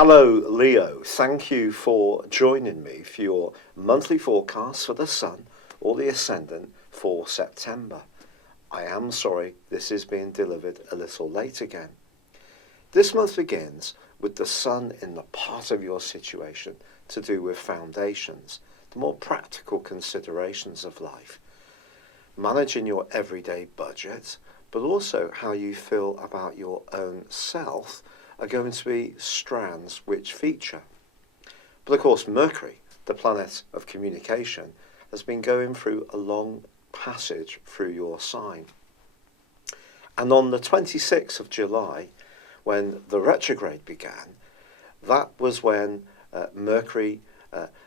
Hello Leo, thank you for joining me for your monthly forecast for the Sun or the Ascendant for September. I am sorry this is being delivered a little late again. This month begins with the Sun in the part of your situation to do with foundations, the more practical considerations of life, managing your everyday budget, but also how you feel about your own self are going to be strands which feature. But of course Mercury, the planet of communication, has been going through a long passage through your sign. And on the 26th of July, when the retrograde began, that was when Mercury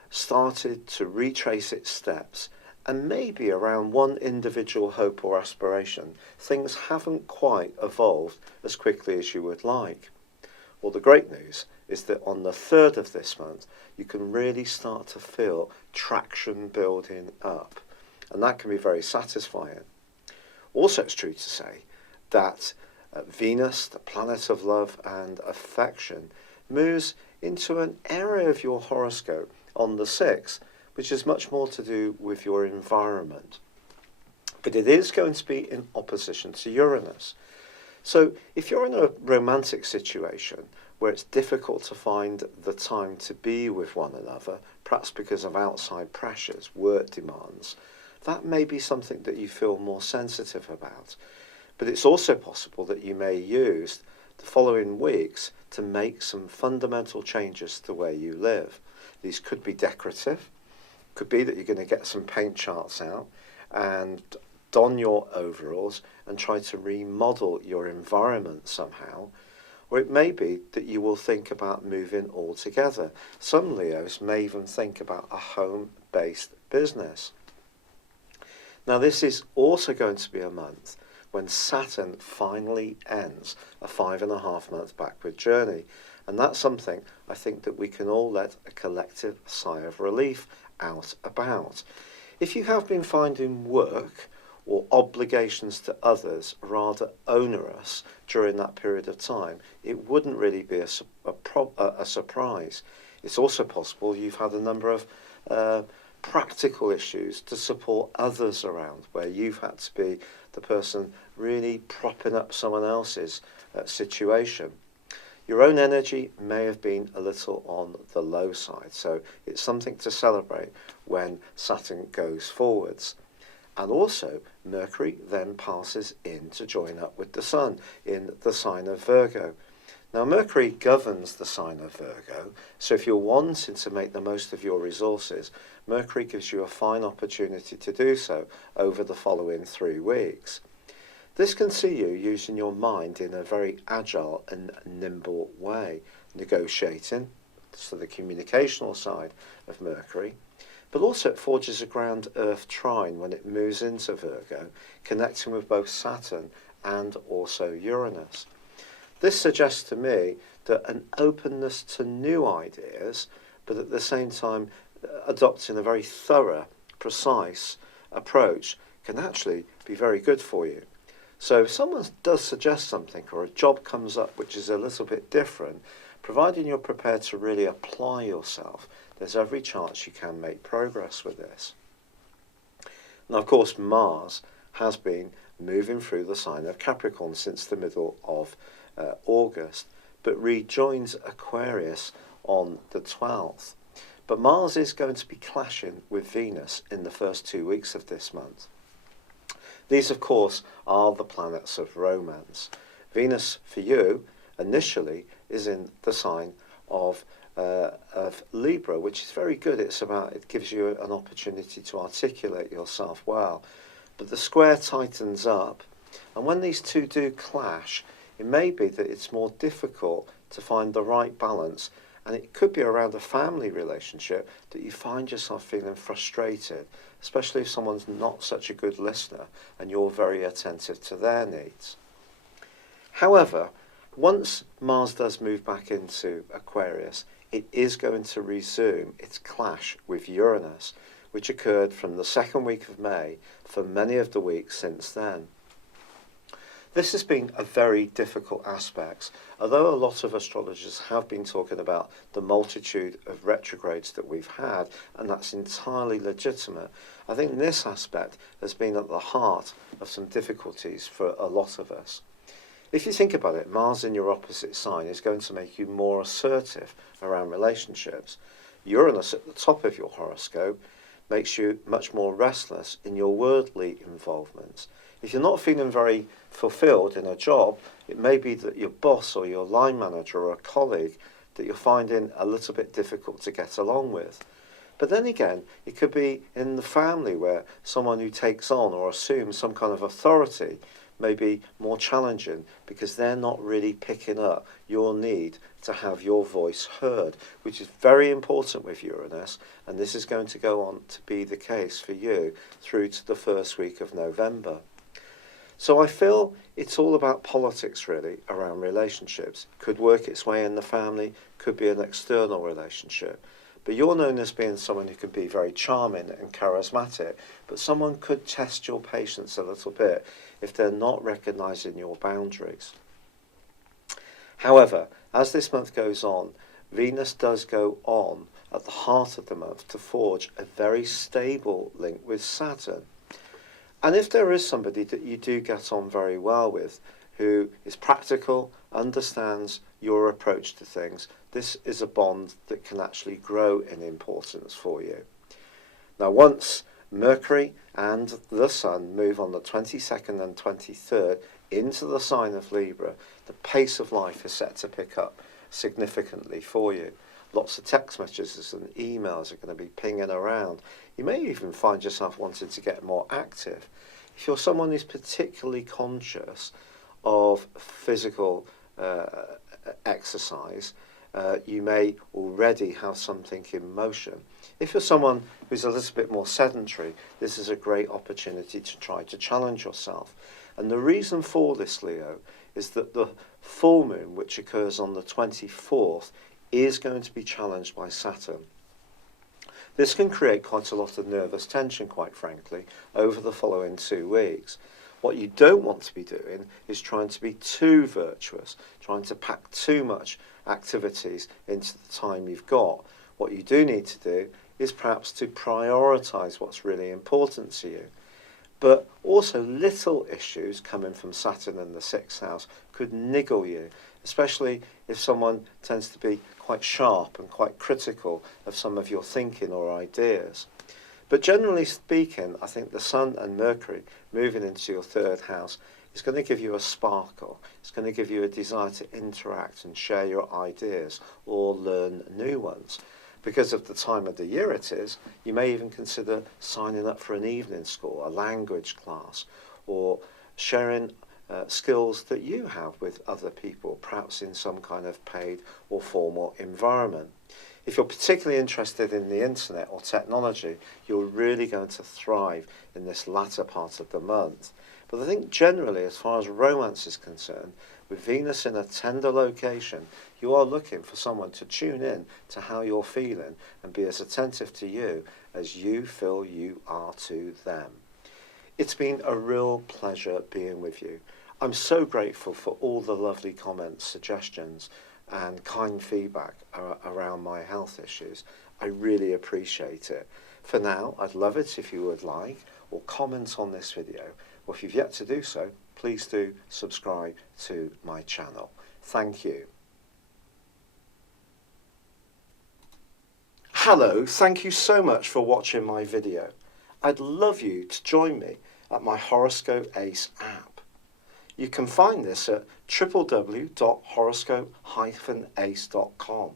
started to retrace its steps, and maybe around one individual hope or aspiration, things haven't quite evolved as quickly as you would like. Well, the great news is that on the 3rd of this month, you can really start to feel traction building up, and that can be very satisfying. Also, it's true to say that Venus, the planet of love and affection, moves into an area of your horoscope on the 6th, which is much more to do with your environment. But it is going to be in opposition to Uranus. So if you're in a romantic situation where it's difficult to find the time to be with one another, perhaps because of outside pressures, work demands, that may be something that you feel more sensitive about. But it's also possible that you may use the following weeks to make some fundamental changes to the way you live. These could be decorative, could be that you're going to get some paint charts out and don your overalls and try to remodel your environment somehow, or it may be that you will think about moving altogether. Some Leos may even think about a home-based business. Now this is also going to be a month when Saturn finally ends a 5.5 month backward journey, and that's something I think that we can all let a collective sigh of relief out about. If you have been finding work or obligations to others rather onerous during that period of time, it wouldn't really be a surprise. It's also possible you've had a number of practical issues to support others around, where you've had to be the person really propping up someone else's situation. Your own energy may have been a little on the low side, so it's something to celebrate when Saturn goes forwards. And also, Mercury then passes in to join up with the Sun in the sign of Virgo. Now, Mercury governs the sign of Virgo, so if you're wanting to make the most of your resources, Mercury gives you a fine opportunity to do so over the following 3 weeks. This can see you using your mind in a very agile and nimble way, negotiating, so the communicational side of Mercury, but also it forges a ground Earth trine when it moves into Virgo, connecting with both Saturn and also Uranus. This suggests to me that an openness to new ideas, but at the same time adopting a very thorough, precise approach, can actually be very good for you. So if someone does suggest something or a job comes up which is a little bit different, providing you're prepared to really apply yourself, there's every chance you can make progress with this. Now, of course, Mars has been moving through the sign of Capricorn since the middle of August, but rejoins Aquarius on the 12th. But Mars is going to be clashing with Venus in the first 2 weeks of this month. These, of course, are the planets of romance. Venus, for you, initially, is in the sign of Libra, which is very good. It gives you an opportunity to articulate yourself well. But the square tightens up, and when these two do clash, it may be that it's more difficult to find the right balance, and it could be around a family relationship that you find yourself feeling frustrated, especially if someone's not such a good listener and you're very attentive to their needs. However, once Mars does move back into Aquarius, it is going to resume its clash with Uranus, which occurred from the 2nd week of May for many of the weeks since then. This has been a very difficult aspect. Although a lot of astrologers have been talking about the multitude of retrogrades that we've had, and that's entirely legitimate, I think this aspect has been at the heart of some difficulties for a lot of us. If you think about it, Mars in your opposite sign is going to make you more assertive around relationships. Uranus at the top of your horoscope makes you much more restless in your worldly involvements. If you're not feeling very fulfilled in a job, it may be that your boss or your line manager or a colleague that you're finding a little bit difficult to get along with. But then again, it could be in the family where someone who takes on or assumes some kind of authority may be more challenging because they're not really picking up your need to have your voice heard, which is very important with Uranus, and this is going to go on to be the case for you through to the first week of November. So I feel it's all about politics really around relationships. Could work its way in the family, could be an external relationship. But you're known as being someone who can be very charming and charismatic, but someone could test your patience a little bit if they're not recognising your boundaries. However, as this month goes on, Venus does go on at the heart of the month to forge a very stable link with Saturn. And if there is somebody that you do get on very well with, who is practical, understands your approach to things, this is a bond that can actually grow in importance for you. Now, once Mercury and the Sun move on the 22nd and 23rd into the sign of Libra, the pace of life is set to pick up significantly for you. Lots of text messages and emails are going to be pinging around. You may even find yourself wanting to get more active. If you're someone who's particularly conscious of physical exercise, you may already have something in motion. If you're someone who's a little bit more sedentary, this is a great opportunity to try to challenge yourself. And the reason for this, Leo, is that the full moon, which occurs on the 24th, is going to be challenged by Saturn. This can create quite a lot of nervous tension, quite frankly, over the following 2 weeks. What you don't want to be doing is trying to be too virtuous, trying to pack too much activities into the time you've got. What you do need to do is perhaps to prioritise what's really important to you. But also little issues coming from Saturn in the 6th house could niggle you, especially if someone tends to be quite sharp and quite critical of some of your thinking or ideas. But generally speaking, I think the Sun and Mercury moving into your 3rd house is going to give you a sparkle. It's going to give you a desire to interact and share your ideas or learn new ones. Because of the time of the year it is, you may even consider signing up for an evening school, a language class, or sharing skills that you have with other people, perhaps in some kind of paid or formal environment. If you're particularly interested in the internet or technology, you're really going to thrive in this latter part of the month. But I think generally, as far as romance is concerned, with Venus in a tender location, you are looking for someone to tune in to how you're feeling and be as attentive to you as you feel you are to them. It's been a real pleasure being with you. I'm so grateful for all the lovely comments, suggestions, and kind feedback around my health issues. I really appreciate it. For now, I'd love it if you would like or comment on this video, or if you've yet to do so, please do subscribe to my channel. Thank you. Hello, thank you so much for watching my video. I'd love you to join me at my Horoscope Ace app. You can find this at www.horoscope-ace.com.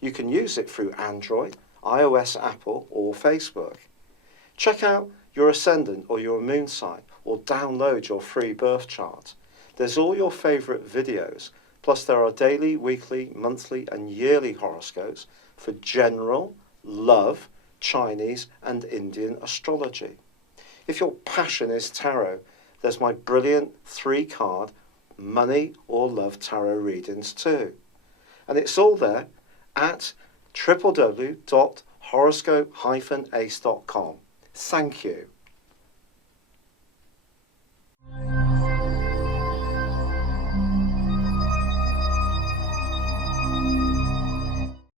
You can use it through Android, iOS, Apple, or Facebook. Check out your ascendant or your moon sign, or download your free birth chart. There's all your favourite videos, plus there are daily, weekly, monthly and yearly horoscopes for general, love, Chinese and Indian astrology. If your passion is tarot, there's my brilliant 3-card money or love tarot readings too. And it's all there at www.horoscope-ace.com. Thank you.